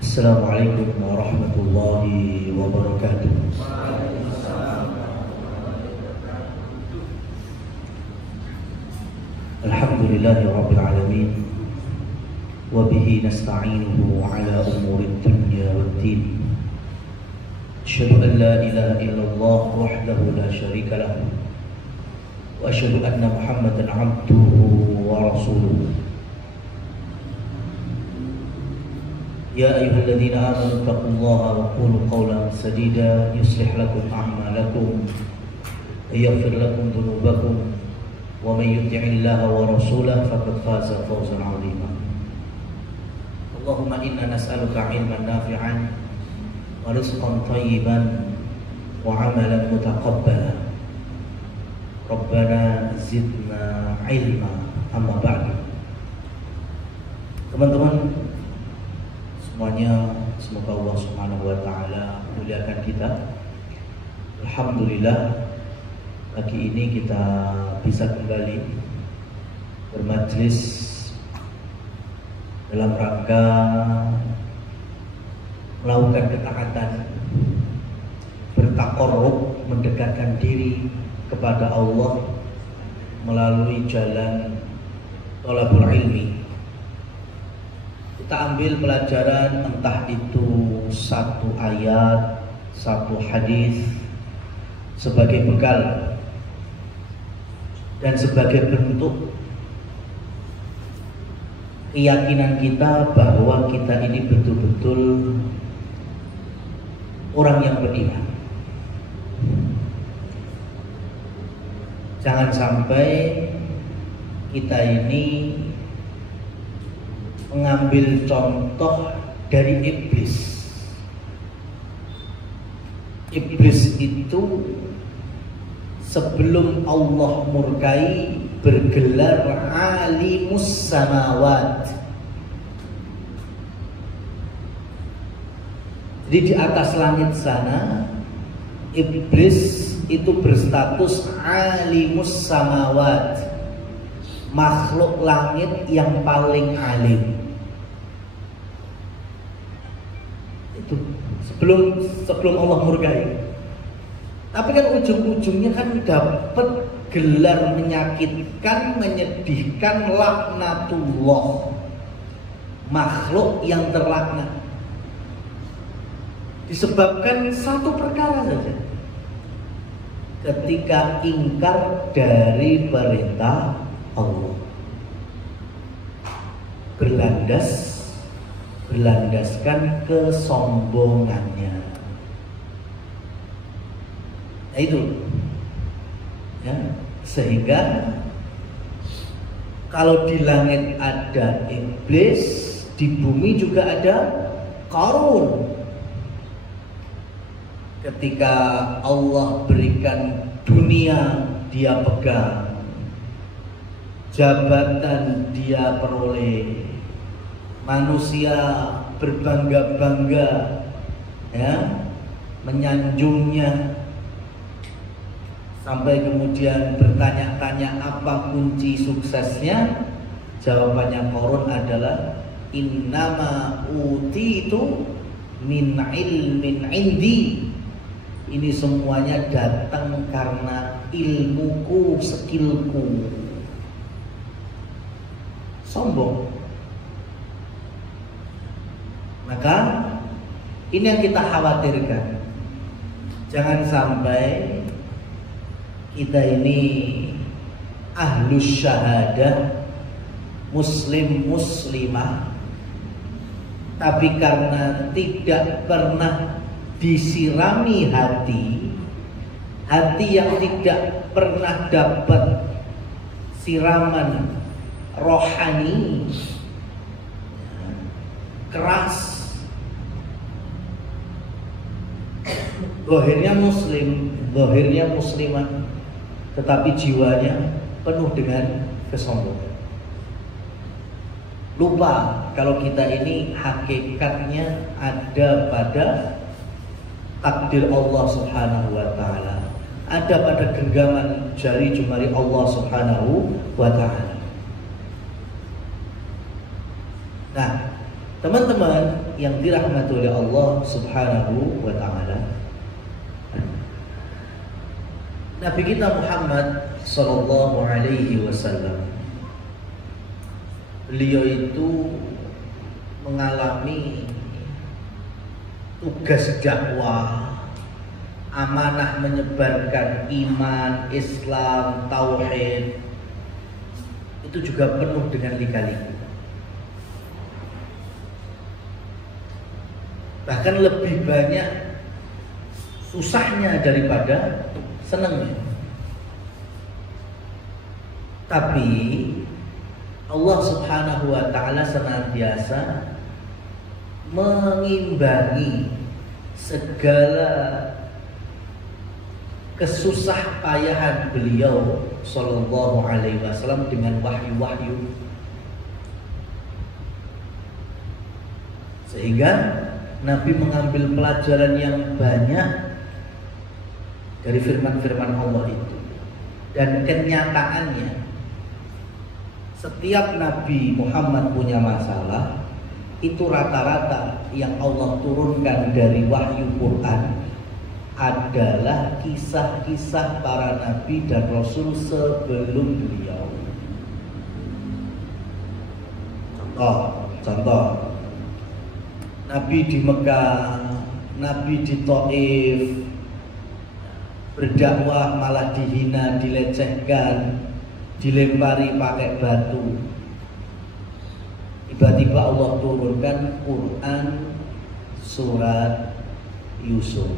Assalamualaikum warahmatullahi wabarakatuh. Alhamdulillahi rabbil alamin, wa bihi nasta'inuhu ala umuri dunya waddin. Asyhadu an la ilaha illallah wahdahu la syarika lahu, wa asyhadu anna Muhammadan abduhu wa rasuluh. يا أيها الذين آمنوا اتقوا الله وقولوا قولا سديدا يصلح لكم أعمالكم ويغفر لكم ذنوبكم ومن يطع الله ورسوله فقد فاز فوزا عظيما. اللهم إنا نسألك علما نافعا ورزقا طيبا وعملا متقبلا. ربنا زدنا علما. أما بعد. Teman-teman semuanya, semoga Allah Subhanahu wa taala muliakan kita. Alhamdulillah, pagi ini kita bisa kembali bermajlis dalam rangka melakukan ketaatan, bertaqarrub, mendekatkan diri kepada Allah melalui jalan thalabul ilmi. Kita ambil pelajaran, entah itu satu ayat, satu hadis sebagai bekal dan sebagai bentuk keyakinan kita bahwa kita ini betul-betul orang yang beriman. Jangan sampai kita ini mengambil contoh dari iblis. Iblis itu sebelum Allah murkai bergelar alimus samawat. Jadi di atas langit sana iblis itu berstatus alimus samawat, makhluk langit yang paling alim. Itu sebelum Allah murkai. Tapi kan ujung-ujungnya kan dapat gelar menyakitkan, menyedihkan, laknatullah, makhluk yang terlaknat, disebabkan satu perkara saja, ketika ingkar dari perintah Allah, berlandaskan kesombongannya. Nah itu ya, sehingga kalau di langit ada iblis, di bumi juga ada Qarun. Ketika Allah berikan dunia, dia pegang, jabatan dia peroleh, manusia berbangga-bangga ya, menyanjungnya, sampai kemudian bertanya-tanya apa kunci suksesnya. Jawabannya Qarun adalah innama utitu min ilmin indi. Ini semuanya datang karena ilmuku, skillku. Sombong. Maka ini yang kita khawatirkan. Jangan sampai kita ini ahlus syahadah, muslim muslimah, tapi karena tidak pernah disirami hati yang tidak pernah dapat siraman rohani, keras, zahirnya muslim, zahirnya muslimah, tetapi jiwanya penuh dengan kesombongan. Lupa kalau kita ini hakikatnya ada pada takdir Allah Subhanahu wa taala, ada pada genggaman jari jemari Allah Subhanahu wa taala. Nah, Teman-teman yang dirahmati oleh Allah Subhanahu wa taala, Nabi kita Muhammad sallallahu alaihi wasallam, beliau itu mengalami tugas dakwah, amanah menyebarkan iman, Islam, tauhid, itu juga penuh dengan lika-liku. Bahkan lebih banyak susahnya daripada senangnya. Tapi Allah Subhanahu wa taala senantiasa mengimbangi segala kesusah payahan beliau sallallahu alaihi wasallam dengan wahyu-wahyu, sehingga Nabi mengambil pelajaran yang banyak dari firman-firman Allah itu. Dan kenyataannya, setiap Nabi Muhammad punya masalah, itu rata-rata yang Allah turunkan dari wahyu Quran adalah kisah-kisah para Nabi dan Rasul sebelum beliau. Contoh Nabi di Mekah, Nabi di Taif, berdakwah malah dihina, dilecehkan, dilempari pakai batu. Tiba-tiba Allah turunkan Quran surat Yusuf.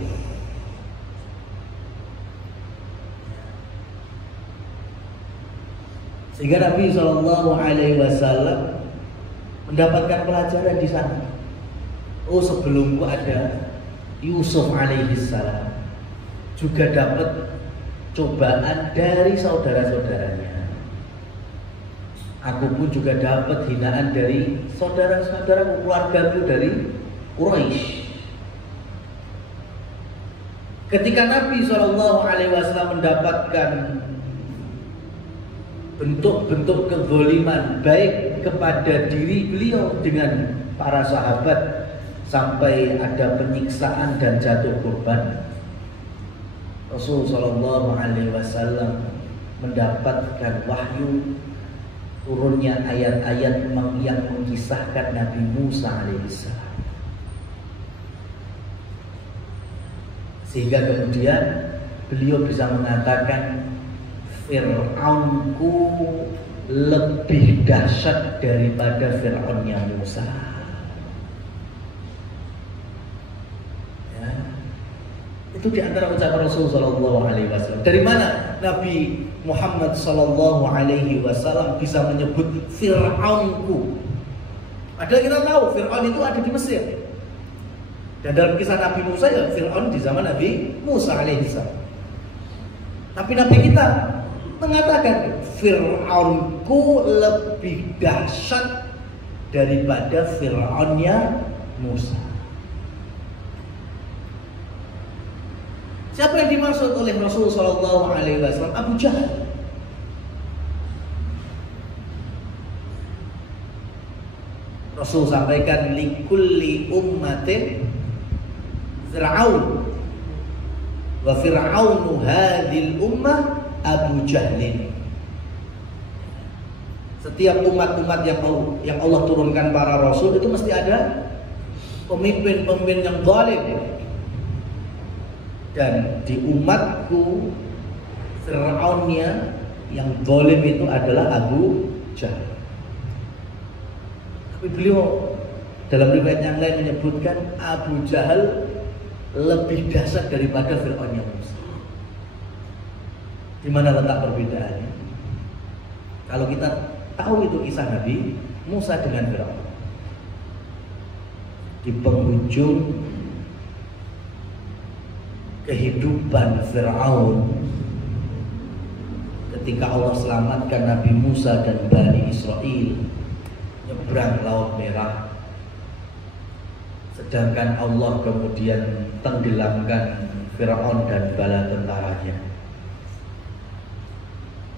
Sehingga Nabi Shallallahu Alaihi Wasallam mendapatkan pelajaran di sana. Oh, sebelumku ada Yusuf alaihissalam, juga dapat cobaan dari saudara-saudaranya. Aku pun juga dapat hinaan dari saudara-saudara keluargaku dari Quraisy. Ketika Nabi SAW mendapatkan bentuk-bentuk kezaliman baik kepada diri beliau dengan para sahabat, sampai ada penyiksaan dan jatuh korban, Rasulullah SAW mendapatkan wahyu turunnya ayat-ayat yang mengisahkan Nabi Musa alaihissalam, sehingga kemudian beliau bisa mengatakan Fir'aunku lebih dahsyat daripada Fir'aunnya Musa. Itu di antara ucapan Rasulullah SAW. Dari mana Nabi Muhammad SAW bisa menyebut Fir'aunku? Padahal kita tahu Fir'aun itu ada di Mesir. Dan dalam kisah Nabi Musa, ya Fir'aun di zaman Nabi Musa alaihissalam. Tapi Nabi kita mengatakan Fir'aunku lebih dahsyat daripada Fir'aunnya Musa. Siapa yang dimaksud oleh Rasulullah SAW? Abu Jahal. Rasul sampaikan likulli ummatin Fir'aun wa Fir'aunu hadhil ummah Abu Jahlin. Setiap umat-umat yang Allah turunkan para rasul itu mesti ada pemimpin-pemimpin yang zalim. Dan di umatku Fir'aunnya yang zalim itu adalah Abu Jahal. Tapi beliau dalam riwayat yang lain menyebutkan Abu Jahal lebih dahsyat daripada Fir'aunnya Musa. Di mana letak perbedaannya? Kalau kita tahu itu kisah Nabi Musa dengan Fir'aun, di penghujung kehidupan Fir'aun, ketika Allah selamatkan Nabi Musa dan Bani Israel nyebrang Laut Merah, sedangkan Allah kemudian tenggelamkan Fir'aun dan bala tentaranya.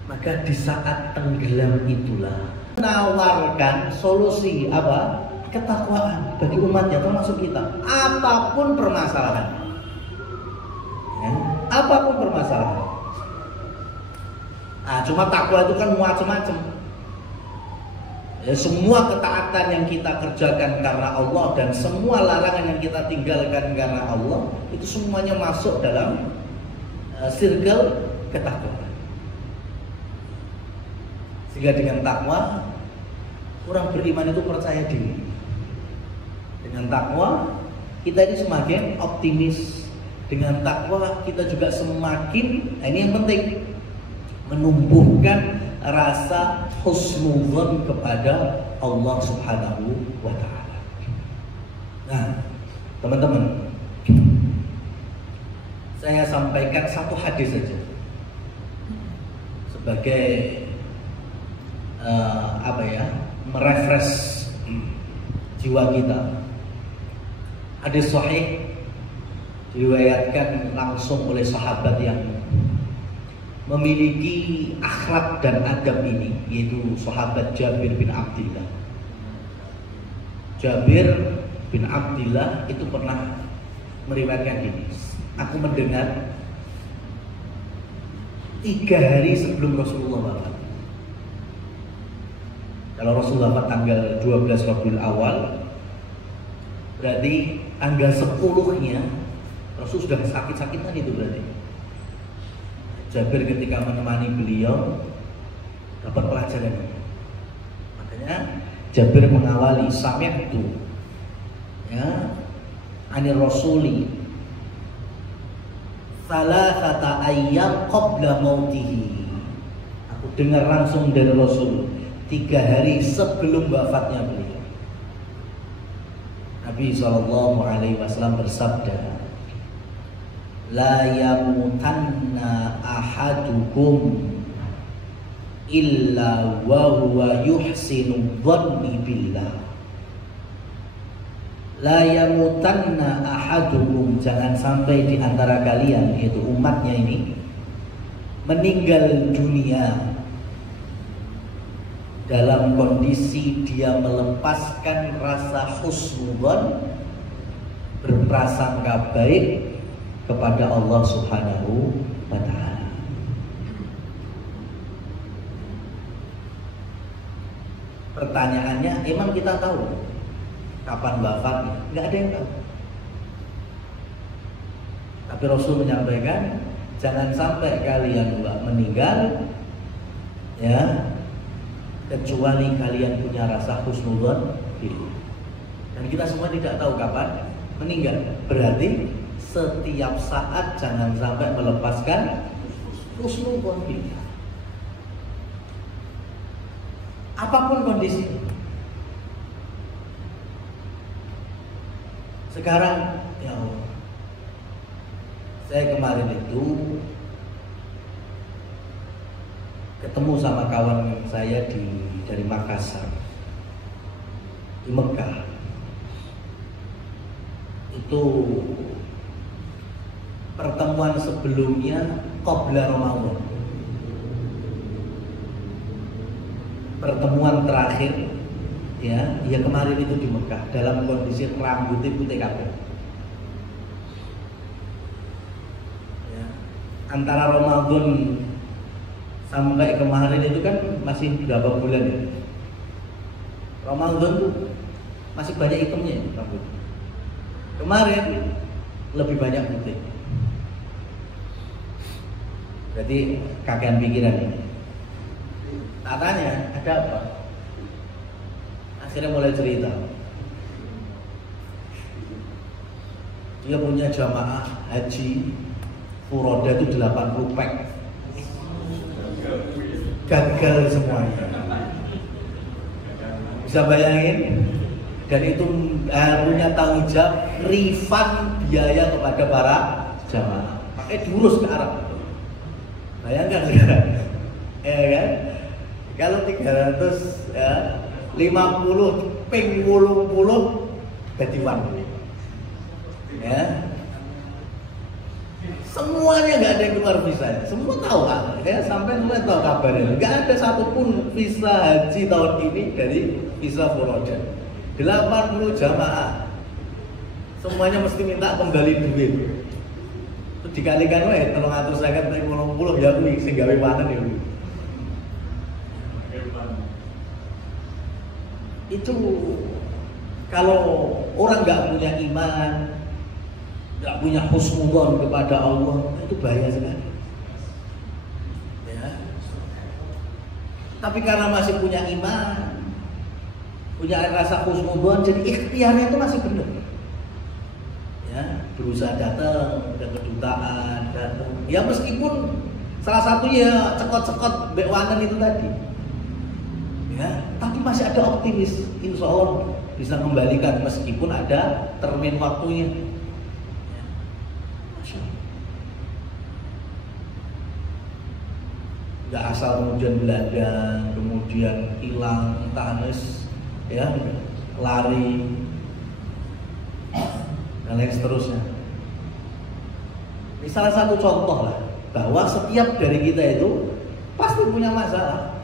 Maka di saat tenggelam itulah menawarkan solusi apa? ketakwaan bagi umatnya, termasuk kita. Apapun permasalahan, ya, apapun permasalahan. Nah, cuma takwa itu kan macam-macam. Ya, semua ketaatan yang kita kerjakan karena Allah dan semua larangan yang kita tinggalkan karena Allah, itu semuanya masuk dalam circle ketakwaan. Sehingga dengan takwa, orang beriman itu percaya diri. Dengan takwa, kita ini semakin optimis. Dengan takwa, kita juga semakin, nah ini yang penting, menumbuhkan rasa husnudzon kepada Allah Subhanahu wa Ta'ala. Nah, teman-teman, saya sampaikan satu hadis saja sebagai merefresh jiwa kita. Hadis sahih diriwayatkan langsung oleh sahabat yang memiliki akhlak dan adab ini, yaitu sahabat Jabir bin Abdillah. Jabir bin Abdillah itu pernah meriwayatkan ini. Aku mendengar 3 hari sebelum Rasulullah wafat. Kalau Rasulullah wafat tanggal 12 Rabiul Awal, berarti tanggal 10-nya Rasul sudah sakit-sakitan itu berarti. Jabir ketika menemani beliau dapat pelajaran ini. Makanya Jabir mengawali sami'tu ya anir rasuli salasata ayyam qabla mautihi. Aku dengar langsung dari Rasul 3 hari sebelum wafatnya beliau. Nabi SAW bersabda, la yamutanna ahadukum illa wa huwa yuhsinu dhanni billah. La yamutanna ahadukum, jangan sampai di antara kalian, yaitu umatnya ini, meninggal dunia dalam kondisi dia melepaskan rasa husnudzon, berprasangka baik kepada Allah Subhanahu wa Ta'ala. Pertanyaannya, emang kita tahu kapan wafatnya? Nggak ada yang tahu. Tapi Rasul menyampaikan, jangan sampai kalian meninggal ya kecuali kalian punya rasa husnudzon billah. Dan kita semua tidak tahu kapan meninggal. Berarti setiap saat jangan sampai melepaskan husnudzon billah. Apapun kondisi. Sekarang ya Allah, saya kemarin itu ketemu sama kawan saya dari Makassar, di Mekah. Itu pertemuan sebelumnya qabla Ramadan. Pertemuan terakhir ya kemarin itu di Mekah dalam kondisi rambutnya putih kabeh. Ya, antara Ramadan sampai kemarin itu kan masih berapa bulan ya? Ramadan tuh masih banyak hitamnya rambut. Kemarin lebih banyak putih. Berarti kakean pikiran ini. Tak tanya, ada apa? Akhirnya mulai cerita. Dia punya jamaah haji furoda itu 80 pack. Gagal semuanya. Bisa bayangin? Dan itu punya tanggung jawab refund biaya kepada para jamaah. Pakai diurus ke Arab. Bayangkan sekarang, ya kan? Kalau 300 ya, 50 ping 80 jadi one. Ya. Semuanya nggak ada yang keluar visa. Semua tahu kan? Ya, sampai semua tahu kabarnya. Nggak ada satupun visa haji tahun ini dari visa Furoda. 80 jamaah. Semuanya mesti minta kembali duit. Terus dikalikan wae 350 ya kuwi sing gawe panen ya. Itu kalau orang nggak punya iman, nggak punya husnudzon kepada Allah, itu bahaya sekali. Ya. Tapi karena masih punya iman, punya rasa husnudzon, jadi ikhtiarnya itu masih benar. Ya, berusaha datang ke kedutaan, datang. Ya meskipun salah satunya cekot-cekot bekwanan itu tadi. Ya, tapi masih ada optimis, insya Allah bisa kembalikan meskipun ada termin waktunya. Ya. Masya Allah. Gak asal kemudian beladang, kemudian hilang, entah ya lari dan lain seterusnya. Ini salah satu contoh lah bahwa setiap dari kita itu pasti punya masalah.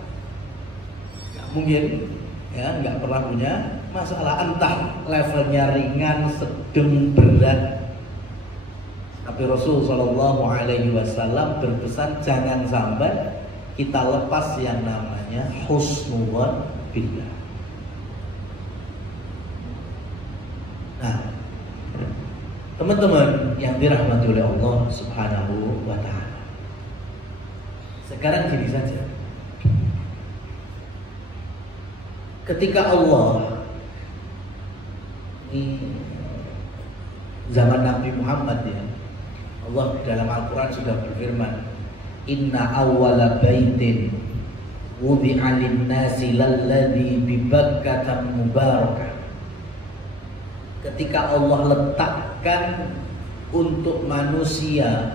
Mungkin ya nggak pernah punya masalah, entah levelnya ringan, sedang, berat. Tapi Rasul Shallallahu Alaihi Wasallam berpesan jangan sampai kita lepas yang namanya husnudzon billah. Nah, teman-teman yang dirahmati oleh Allah Subhanahu wa Ta'ala, sekarang gini saja. Ketika Allah ini zaman Nabi Muhammad ya, Allah dalam Al-Quran sudah berfirman, Inna awwala baitin wudi'a lin-nasi lalladzi bi Bakkah mubarakah. Ketika Allah letakkan untuk manusia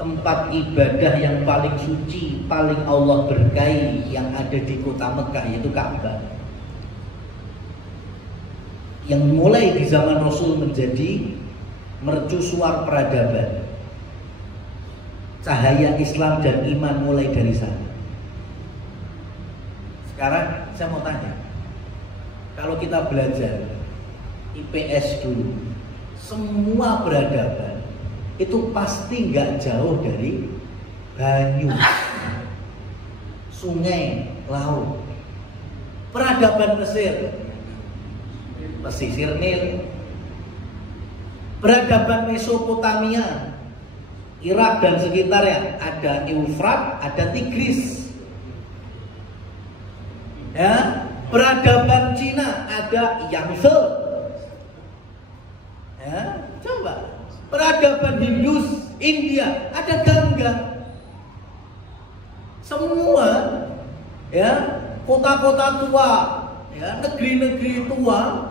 tempat ibadah yang paling suci, paling Allah berkahi yang ada di kota Mekah, yaitu Ka'bah, yang mulai di zaman Rasul menjadi mercusuar peradaban. Cahaya Islam dan iman mulai dari sana. Sekarang saya mau tanya, kalau kita belajar IPS dulu, semua peradaban itu pasti nggak jauh dari banyu, sungai, laut. Peradaban Mesir, pesisir Nil. Peradaban Mesopotamia, Irak dan sekitarnya, ada Eufrat, ada Tigris. Ya, peradaban Cina ada Yangtze. Ya, coba. Peradaban Hindus, India ada Gangga. Semua ya, kota-kota tua, ya, negeri-negeri tua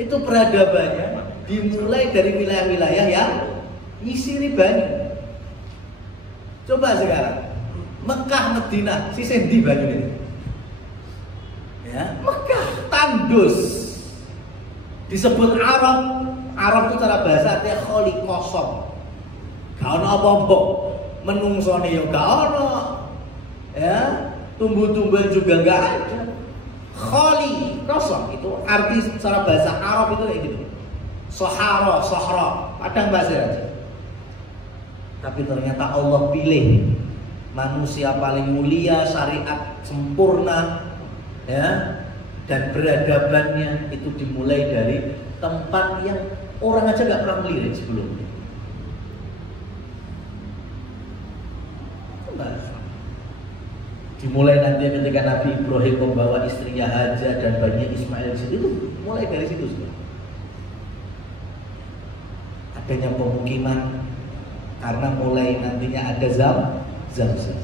itu peradabannya dimulai dari wilayah-wilayah yang nyisiri banyu. Coba sekarang Mekah, Madinah, si sendi banyu ini. Ya, Mekah, tandus. Disebut Arab. Arab itu cara bahasa artinya kholi, kosong. Gak ono apa-apa. Menungsone ya gak ono. Ya, tumbuh-tumbuhan juga gak ada. Kholi, kosong, itu arti secara bahasa Arab itu kayak gitu. Sahara, padang pasir aja. Tapi ternyata Allah pilih manusia paling mulia, syariat sempurna, ya, dan peradabannya itu dimulai dari tempat yang orang aja nggak pernah melihat sebelumnya. Dimulai nanti ketika Nabi Ibrahim membawa istrinya Hajar dan bayinya Ismail, itu mulai dari situ. Adanya pemukiman karena mulai nantinya ada Zamzam.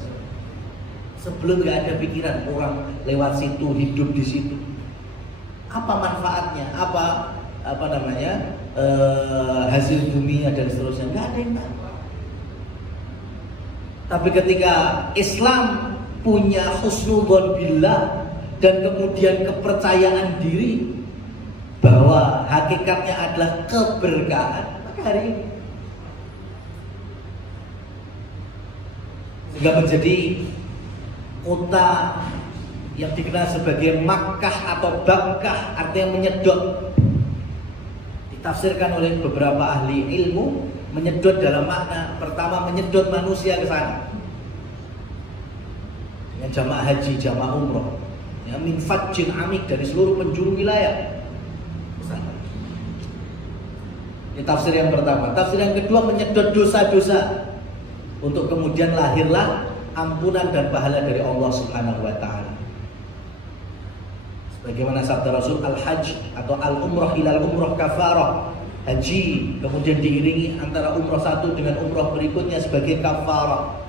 Sebelum nggak ada pikiran orang lewat situ, hidup di situ. Apa manfaatnya? Apa namanya? Hasil buminya dan seterusnya, nggak ada yang tahu. Tapi ketika Islam punya husnudzon billah dan kemudian kepercayaan diri bahwa hakikatnya adalah keberkahan, maka hari ini sehingga menjadi kota yang dikenal sebagai Makkah atau Bakkah, artinya menyedot. Ditafsirkan oleh beberapa ahli ilmu, menyedot dalam makna pertama menyedot manusia ke sana. Dengan jamaah haji, jamaah umroh, ya, min fajjin amik, dari seluruh penjuru wilayah ke sana. Ini tafsir yang pertama. Tafsir yang kedua, menyedot dosa-dosa untuk kemudian lahirlah ampunan dan pahala dari Allah Subhanahu wa taala. Bagaimana sabda Rasul, al-hajj atau al-umrah ilal umrah kafarah. Haji kemudian diiringi antara umrah satu dengan umrah berikutnya sebagai kafarah,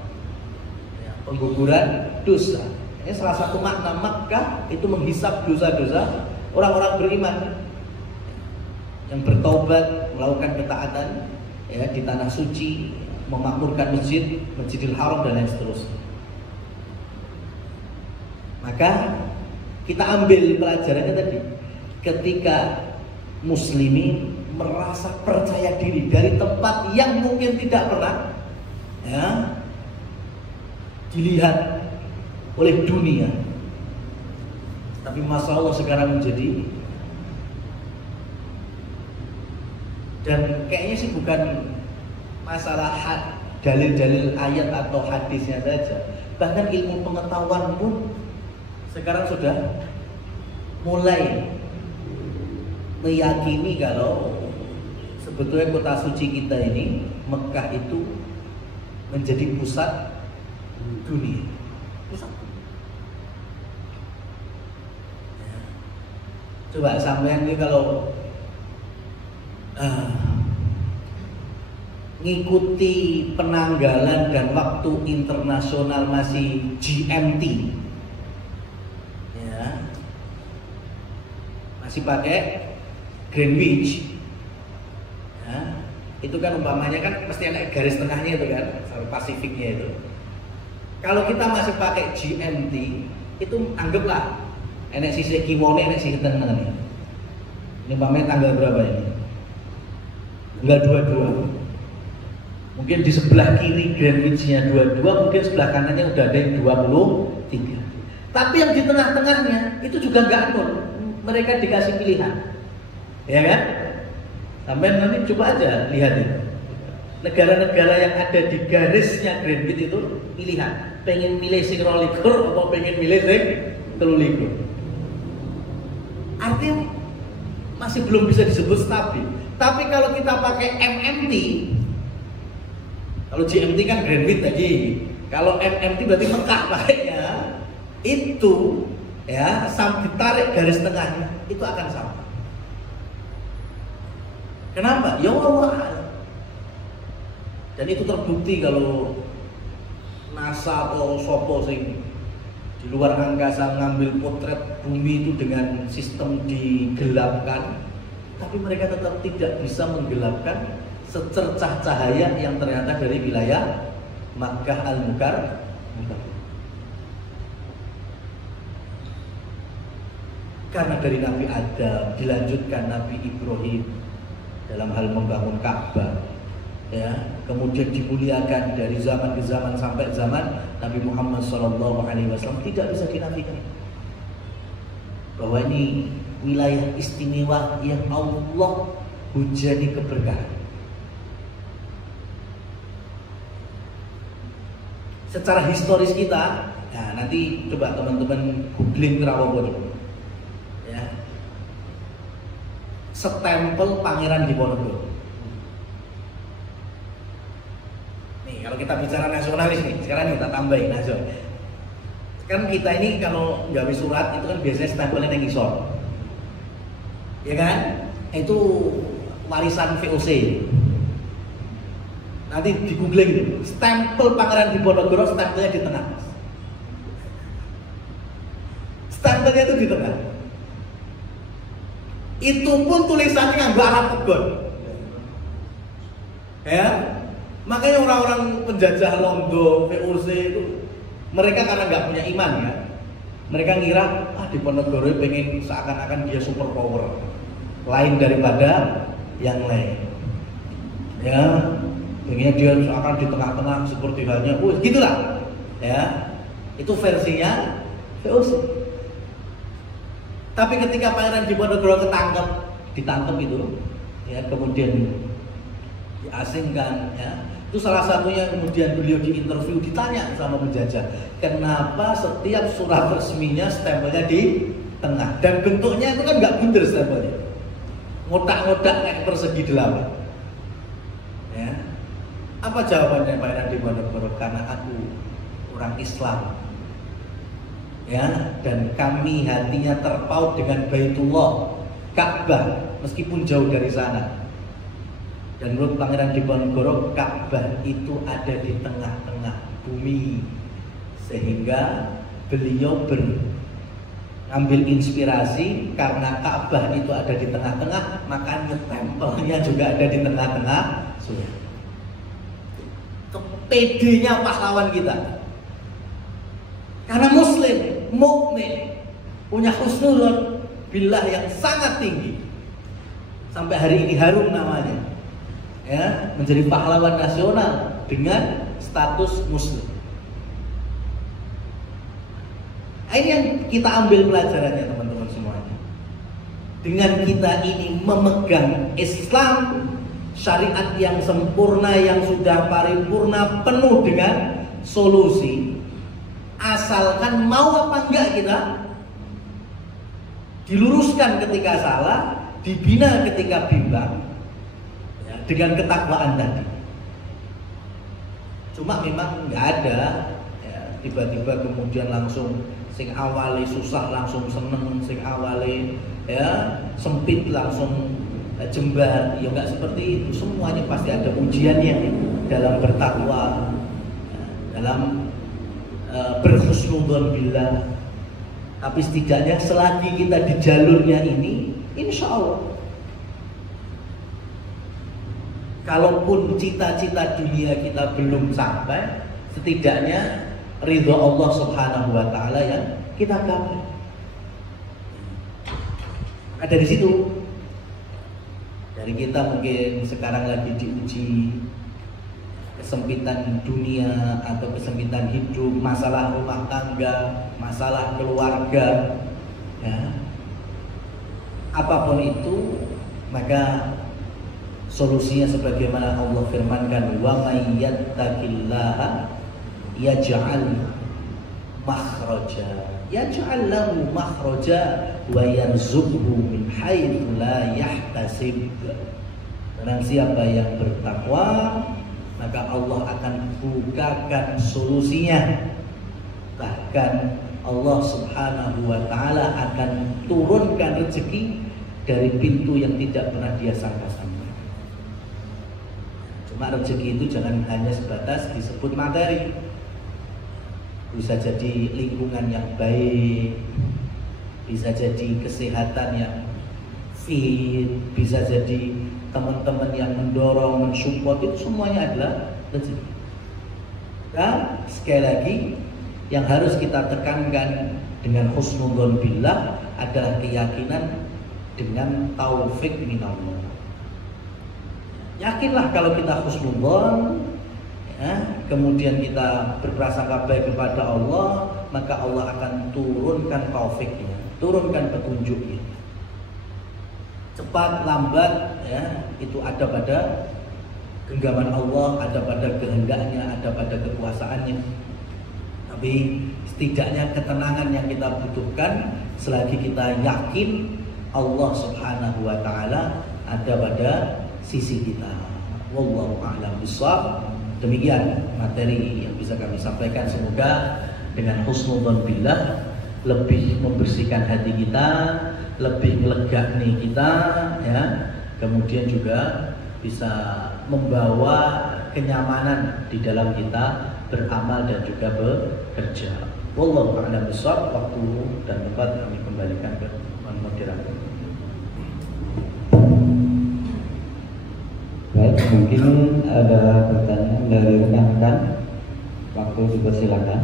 ya, pengguguran dosa. Ini salah satu makna Makkah, itu menghisap dosa-dosa orang-orang beriman yang bertaubat, melakukan ketaatan, ya, di tanah suci, memakmurkan masjid, Masjidil Haram dan lain seterusnya. Maka kita ambil pelajarannya tadi, ketika muslimin merasa percaya diri dari tempat yang mungkin tidak pernah, ya, dilihat oleh dunia, tapi masya Allah sekarang menjadi, dan kayaknya sih bukan masalah dalil-dalil ayat atau hadisnya saja, bahkan ilmu pengetahuan pun sekarang sudah mulai meyakini kalau sebetulnya kota suci kita ini, Mekah, itu menjadi pusat dunia. Pusat. Ya. Coba sampean ini kalau ngikuti penanggalan dan waktu internasional masih GMT, ya, masih pakai Greenwich, ya, itu kan umpamanya kan mesti ada garis tengahnya itu kan, Pasifiknya itu. Kalau kita masih pakai GMT, itu anggaplah enek sisi kiwone, enek sisi tengahnya. Ini umpamanya tanggal berapa ini? Tanggal 22. Mungkin di sebelah kiri Greenwich-nya 22, mungkin sebelah kanannya udah ada yang 23. Tapi yang di tengah-tengahnya itu juga nggak nol. Mereka dikasih pilihan, ya kan? Sampai nanti coba aja lihat itu. Negara-negara yang ada di garisnya Greenwich itu pilihan. Pengen milih sing 22 atau pengen milih sing 23. Artinya masih belum bisa disebut stabil. Tapi kalau kita pakai MMT, kalau GMT kan Greenwich tadi, kalau MMT berarti Mekah pakainya, itu ya sampai ditarik garis tengahnya itu akan sama. Kenapa? Ya Allah. Dan itu terbukti kalau NASA atau sopo sing di luar angkasa ngambil potret bumi itu dengan sistem digelapkan, tapi mereka tetap tidak bisa menggelapkan secercah cahaya yang ternyata dari wilayah Makkah Al-Mukarramah. Karena dari Nabi Adam dilanjutkan Nabi Ibrahim dalam hal membangun Ka'bah, ya, kemudian dimuliakan dari zaman ke zaman sampai zaman Nabi Muhammad SAW, tidak bisa dinafikan bahwa ini wilayah istimewa yang Allah hujani keberkahan. Secara historis kita, nah nanti coba teman-teman googling Rawabuaya, ya, stempel Pangeran Diponegoro. Nih kalau kita bicara nasionalis nih, sekarang kita tambahin nasionalis. Kan kita ini kalau gawe surat itu kan biasanya stempelnya yang ngisor, ya kan? Itu warisan VOC. Nanti di googling stempel Pangeran Diponegoro, stempelnya di tengah. Stempelnya itu di tengah. Itu pun tulisannya nganggo Arab Pegon. Ya. Makanya orang-orang penjajah Londo, VOC itu mereka karena nggak punya iman ya. Mereka ngira Diponegoro pengen seakan-akan dia super power, lain daripada yang lain. Ya. Pengennya dia akan di tengah-tengah seperti halnya, gitulah, ya. Itu versinya VOC. Tapi ketika Pangeran Diponegoro ditangkap itu, ya kemudian diasingkan, ya itu salah satunya. Kemudian beliau diinterview, ditanya sama penjajah, kenapa setiap surat resminya stempelnya di tengah dan bentuknya itu kan nggak bunder stempelnya, ngotak-ngotak kayak persegi 8. Ya, apa jawabannya Pangeran Diponegoro? Karena aku orang Islam, ya, dan kami hatinya terpaut dengan Baitullah, Ka'bah, meskipun jauh dari sana. Dan menurut Pangeran Diponegoro, Ka'bah itu ada di tengah-tengah bumi, sehingga beliau mengambil inspirasi karena Ka'bah itu ada di tengah-tengah, makanya tempelnya juga ada di tengah-tengah surga. Kepedenya pahlawan kita, karena Muslim, mukmin, punya husnuzon billah yang sangat tinggi, sampai hari ini harum namanya, ya, menjadi pahlawan nasional dengan status Muslim. Ini yang kita ambil pelajarannya teman-teman semuanya. Dengan kita ini memegang Islam, syariat yang sempurna, yang sudah paripurna, penuh dengan solusi, asalkan mau apa enggak kita diluruskan ketika salah, dibina ketika bimbang, ya, dengan ketakwaan tadi. Cuma memang nggak ada, ya, tiba-tiba kemudian langsung sing awali susah langsung seneng, sing awali ya sempit langsung jembar. Ya nggak seperti itu. Semuanya pasti ada ujiannya dalam bertakwa, ya, dalam berhusnudzon billah. Tapi setidaknya selagi kita di jalurnya ini, insya Allah, kalaupun cita-cita dunia kita belum sampai, setidaknya ridho Allah Subhanahu wa Ta'ala yang kita gapai. Ada di situ. Dari kita mungkin sekarang lagi diuji kesempitan dunia atau kesempitan hidup, masalah rumah tangga, masalah keluarga, ya. Apapun itu, maka solusinya sebagaimana Allah firmankan, wa may yattaqillaha yaj'al makhraja, yaj'al lahu makhraja wa yarzuqhu min haitsu la yahtasib. Barang siapa yang bertakwa, maka Allah akan bukakan solusinya. Bahkan Allah Subhanahu wa Ta'ala akan turunkan rezeki dari pintu yang tidak pernah dia sangka-sangka. Cuma rezeki itu jangan hanya sebatas disebut materi. Bisa jadi lingkungan yang baik, bisa jadi kesehatan yang fit, bisa jadi teman-teman yang mendorong, mensupport, itu semuanya adalah rezeki. Dan sekali lagi, yang harus kita tekankan dengan husnudzon billah adalah keyakinan dengan taufik minallah. Yakinlah kalau kita husnudzon, ya, kemudian kita berprasangka baik kepada Allah, maka Allah akan turunkan taufiknya, turunkan petunjuknya. Cepat lambat, ya, itu ada pada genggaman Allah, ada pada kehendaknya, ada pada kekuasaannya. Tapi setidaknya ketenangan yang kita butuhkan selagi kita yakin Allah Subhanahu wa Ta'ala ada pada sisi kita. Wallahu a'lam bishawab. Demikian materi yang bisa kami sampaikan. Semoga dengan husnudzon billah lebih membersihkan hati kita, lebih melegakni kita, ya. Kemudian juga bisa membawa kenyamanan di dalam kita beramal dan juga bekerja. Wallahu a'lam bishawab. Waktu dan tempat kami kembalikan ke moderator. Baik, mungkin ada pertanyaan dari rekan-rekan. Waktu dipersilakan.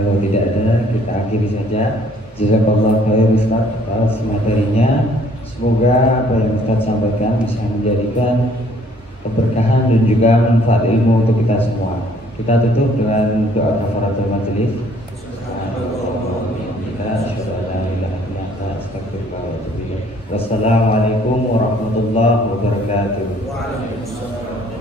Kalau tidak ada, kita akhiri saja. Jazakallahu khair Ustaz atas materinya. Semoga apa yang Ustaz sampaikan bisa menjadikan keberkahan dan juga manfaat ilmu untuk kita semua. Kita tutup dengan doa kafaratul majelis. Wassalamualaikum warahmatullahi wabarakatuh. Waalaikumsalam.